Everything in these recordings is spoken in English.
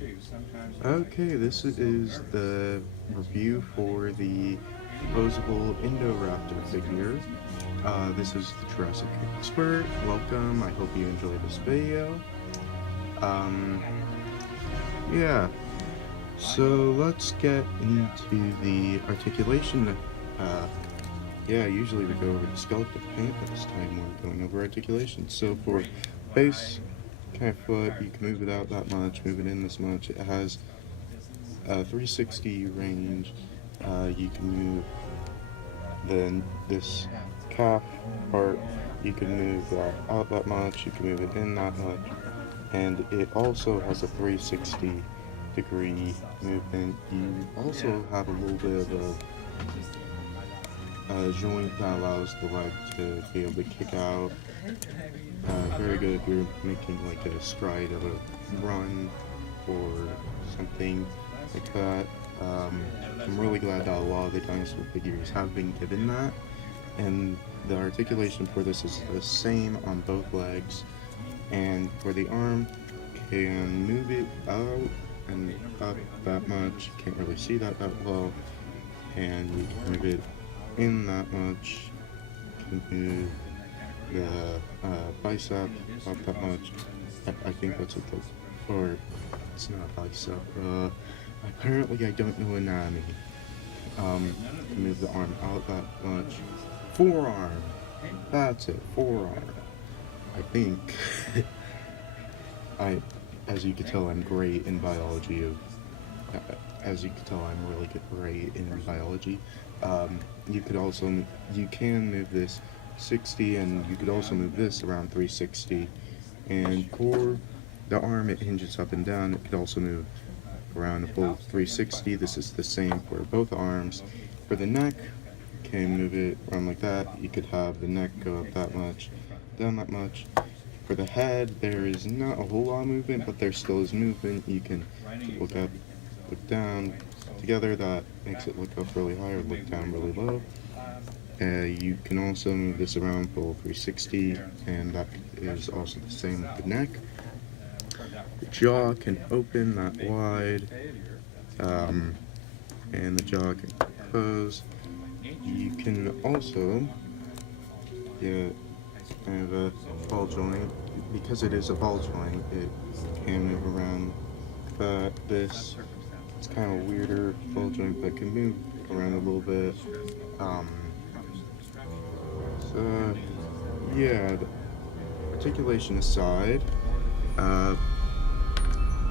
Okay, this is the review for the Poseable Indoraptor figure. This is the Jurassic expert. Welcome. I hope you enjoy this video. Yeah. So let's get into the articulation. Usually we go over the skeleton paint, but this time we're going over articulation. So for base, kind of foot, you can move it out that much, move it in this much. It has a 360 range. You can move this calf part, you can move that out that much, you can move it in that much, and it also has a 360 degree movement. You also have a little bit of a joint that allows the leg to be able to kick out. Very good if you're making like a stride of a run or something like that. I'm really glad that a lot of the dinosaur figures have been given that, and the articulation for this is the same on both legs. And for the arm, can move it out and up that much. Can't really see that well, and you can move it in that much. Can move the bicep up that much. I think that's what the, or it's not bicep. Apparently I don't know anatomy. Can move the arm out that much. Forearm. That's it. Forearm. I think. As you can tell, I'm great in biology. As you can tell, I'm really great in biology. You can move this 60, and you could also move this around 360. And for the arm, it hinges up and down. It could also move around a full 360. This is the same for both arms. For the neck, can move it around like that. You could have the neck go up that much, down that much. For the head, there is not a whole lot of movement, but there still is movement. You can look up, look down. Together, that makes it look up really high or look down really low. You can also move this around full 360, and that is also the same with the neck. The jaw can open that wide, and the jaw can close. You can also get kind of a ball joint. Because it is a ball joint, it can move around. This, it's kind of weirder ball joint, but can move around a little bit. The articulation aside,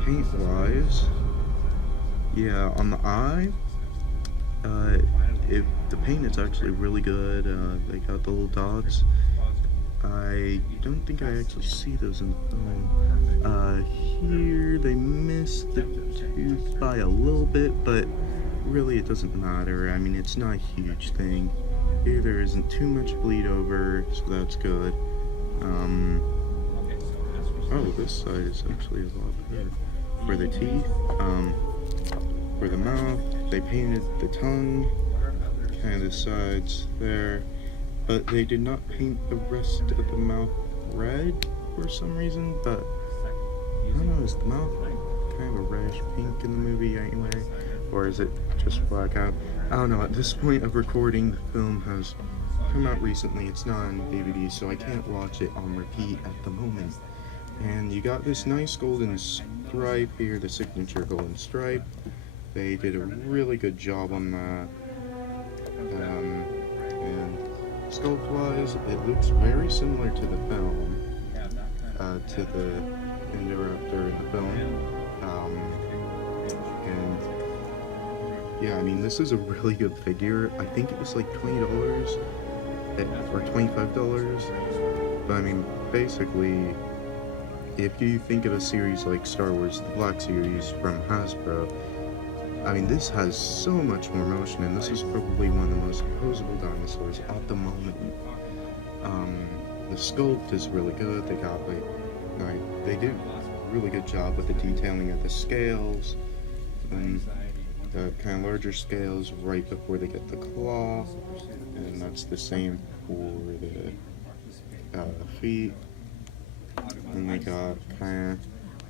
paint-wise, on the eye, the paint is actually really good. They got the little dots. I don't think I actually see those in the film. Here they missed the tooth by a little bit, but really it doesn't matter. I mean, it's not a huge thing. Here there isn't too much bleed over, so that's good. This side is actually a lot better. For the teeth, for the mouth, they painted the tongue, kind of the sides there, but they did not paint the rest of the mouth red for some reason. But I don't know, is the mouth kind of a reddish pink in the movie anyway, or is it just blackout? I don't know. At this point of recording, the film has come out recently. It's not on DVD, so I can't watch it on repeat at the moment. And you got this nice golden stripe here, the signature golden stripe. They did a really good job on that. And sculpt-wise, it looks very similar to the film, to the Indoraptor in the film. I mean, this is a really good figure. I think it was like $20 or $25, but I mean, basically, if you think of a series like Star Wars, the Black Series from Hasbro, I mean, this has so much more motion, and this is probably one of the most poseable dinosaurs at the moment. The sculpt is really good. They got they did a really good job with the detailing of the scales, and the kind of larger scales right before they get the claw, and that's the same for the feet. And they got kind of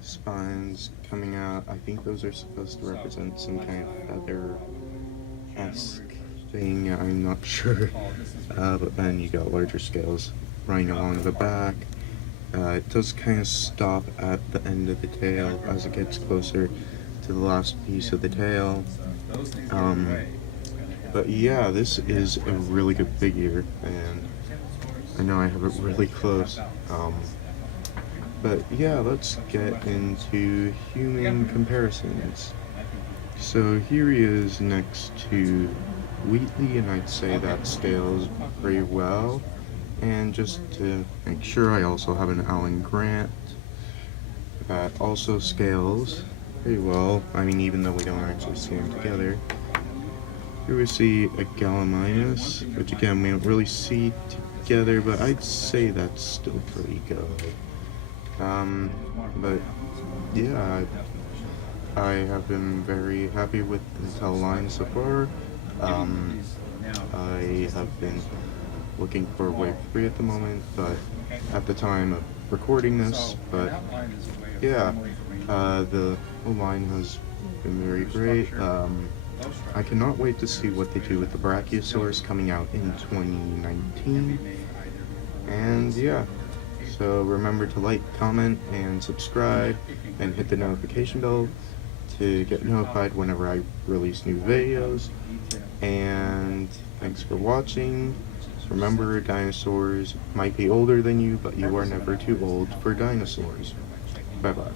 spines coming out. I think those are supposed to represent some kind of feather-esque thing. I'm not sure. But then you got larger scales running along the back. It does kind of stop at the end of the tail as it gets closer to the last piece of the tail. But yeah, this is a really good figure, and I know I have it really close. But yeah, let's get into human comparisons. So here he is next to Wheatley, and I'd say that scales pretty well. And just to make sure, I also have an Alan Grant that also scales pretty well. I mean, even though we don't actually see them together. Here we see a Gallimimus, which again we don't really see together, but I'd say that's still pretty good. But yeah, I have been very happy with the Mattel line so far. I have been looking for Wave 3 at the moment, but at the time of recording this, but yeah, the whole line has been very great. I cannot wait to see what they do with the Brachiosaurus coming out in 2019, and yeah, so remember to like, comment, and subscribe, and hit the notification bell to get notified whenever I release new videos, and thanks for watching. Remember, dinosaurs might be older than you, but you are never too old for dinosaurs. Bye-bye.